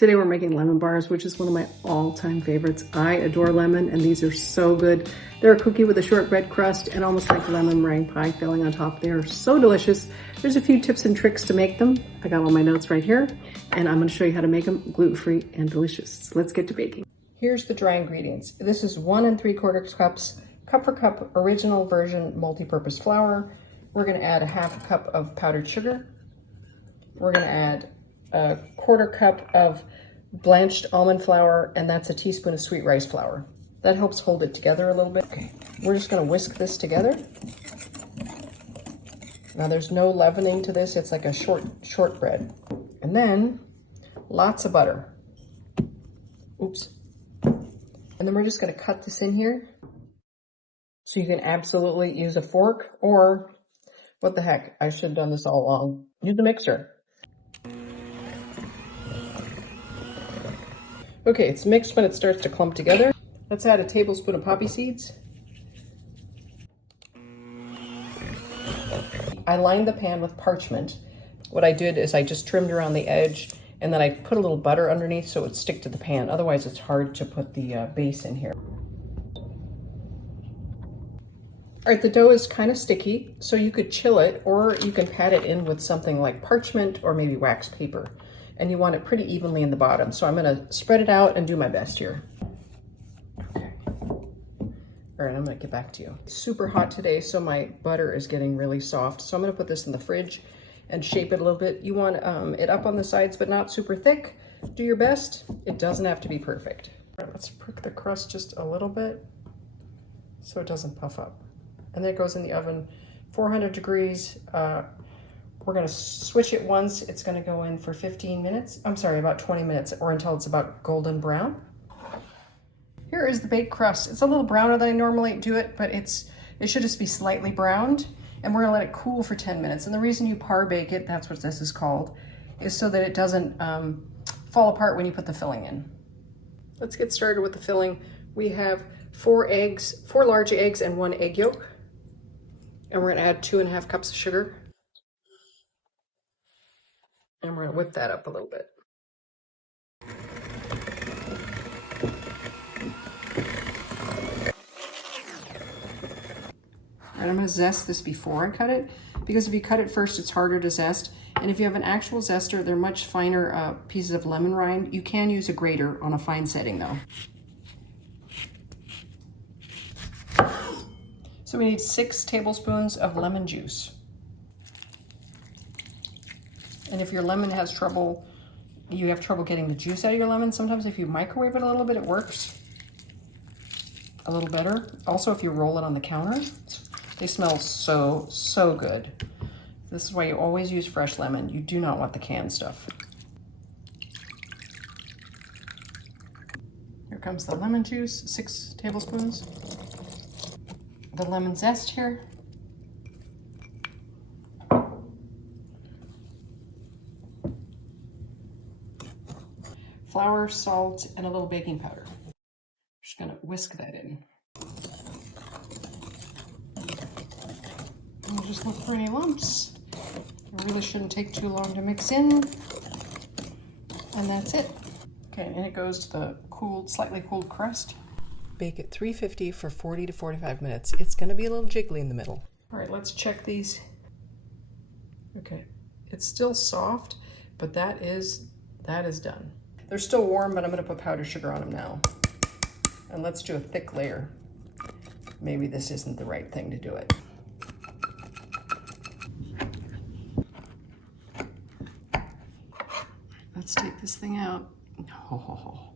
Today we're making lemon bars, which is one of my all-time favorites. I adore lemon, and these are so good. They're a cookie with a shortbread crust and almost like lemon meringue pie filling on top. They are so delicious. There's a few tips and tricks to make them. I got all my notes right here, and I'm gonna show you how to make them gluten-free and delicious. So let's get to baking. Here's the dry ingredients. This is 1 3/4 cups, Cup4Cup original version multi-purpose flour. We're gonna add a 1/2 cup of powdered sugar. We're gonna add a 1/4 cup of blanched almond flour, and that's a teaspoon of sweet rice flour. That helps hold it together a little bit. Okay, we're just gonna whisk this together. Now there's no leavening to this, it's like a shortbread. And then lots of butter. Oops. And then we're just gonna cut this in here. So you can absolutely use a fork, or what the heck, I should have done this all along. Use a mixer. Okay, it's mixed when it starts to clump together. Let's add a tablespoon of poppy seeds. I lined the pan with parchment. What I did is I just trimmed around the edge, and then I put a little butter underneath so it would stick to the pan. Otherwise, it's hard to put the base in here. All right, the dough is kind of sticky, so you could chill it, or you can pat it in with something like parchment or maybe wax paper. And you want it pretty evenly in the bottom. So I'm gonna spread it out and do my best here. Okay. All right, I'm gonna get back to you. It's super hot today, so my butter is getting really soft. So I'm gonna put this in the fridge and shape it a little bit. You want it up on the sides, but not super thick. Do your best. It doesn't have to be perfect. All right, let's prick the crust just a little bit so it doesn't puff up. And then it goes in the oven, 400 degrees. We're gonna switch it once. It's gonna go in for 15 minutes. I'm sorry, about 20 minutes, or until it's about golden brown. Here is the baked crust. It's a little browner than I normally do it, but it should just be slightly browned. And we're gonna let it cool for 10 minutes. And the reason you par bake it, that's what this is called, is so that it doesn't fall apart when you put the filling in. Let's get started with the filling. We have 4 large eggs and 1 egg yolk. And we're gonna add 2.5 cups of sugar. And we're gonna whip that up a little bit. And I'm gonna zest this before I cut it, because if you cut it first, it's harder to zest. And if you have an actual zester, they're much finer pieces of lemon rind. You can use a grater on a fine setting though. So we need 6 tablespoons of lemon juice. And if your lemon has trouble, you have trouble getting the juice out of your lemon, sometimes if you microwave it a little bit, it works a little better. Also, if you roll it on the counter, they smell so good. This is why you always use fresh lemon. You do not want the canned stuff. Here comes the lemon juice, 6 tablespoons. The lemon zest here. Flour, salt, and a little baking powder. I'm just gonna whisk that in. And we'll just look for any lumps. It really shouldn't take too long to mix in. And that's it. Okay, and it goes to the slightly cooled crust. Bake at 350 for 40 to 45 minutes. It's gonna be a little jiggly in the middle. All right, let's check these. Okay, it's still soft, but that is done. They're still warm, but I'm gonna put powdered sugar on them now. And let's do a thick layer. Maybe this isn't the right thing to do it. Let's take this thing out. Oh,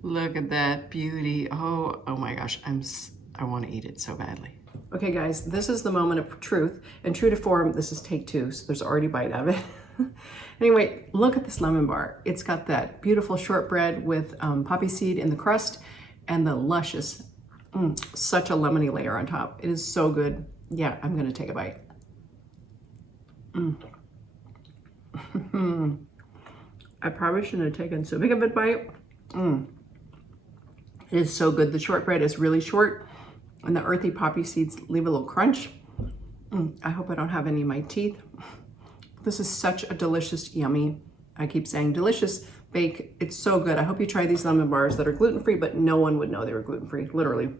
look at that beauty. Oh my gosh, I wanna eat it so badly. Okay guys, this is the moment of truth. And true to form, this is take 2, so there's already a bite of it. Anyway, look at this lemon bar. It's got that beautiful shortbread with poppy seed in the crust and the luscious, such a lemony layer on top. It is so good. Yeah, I'm gonna take a bite. I probably shouldn't have taken so big of a bite. It is so good. The shortbread is really short and the earthy poppy seeds leave a little crunch. I hope I don't have any in my teeth. This is such a delicious, yummy, I keep saying delicious, bake. It's so good. I hope you try these lemon bars that are gluten-free, but no one would know they were gluten-free, literally.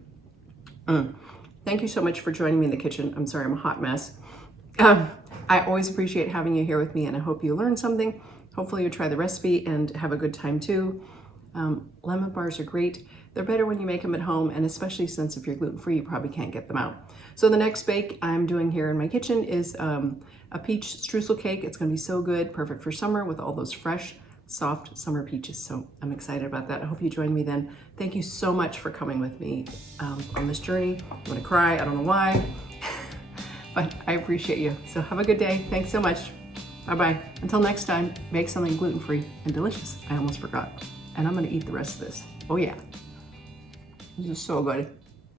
Thank you so much for joining me in the kitchen. I'm sorry, I'm a hot mess. I always appreciate having you here with me, and I hope you learned something. Hopefully you try the recipe and have a good time too. Lemon bars are great. They're better when you make them at home, and especially since if you're gluten-free, you probably can't get them out. So the next bake I'm doing here in my kitchen is a peach streusel cake. It's gonna be so good, perfect for summer with all those fresh, soft summer peaches. So I'm excited about that. I hope you join me then. Thank you so much for coming with me on this journey. I'm gonna cry, I don't know why, but I appreciate you. So have a good day. Thanks so much. Bye-bye. Until next time, make something gluten-free and delicious. I almost forgot. And I'm gonna eat the rest of this. Oh yeah. This is so good.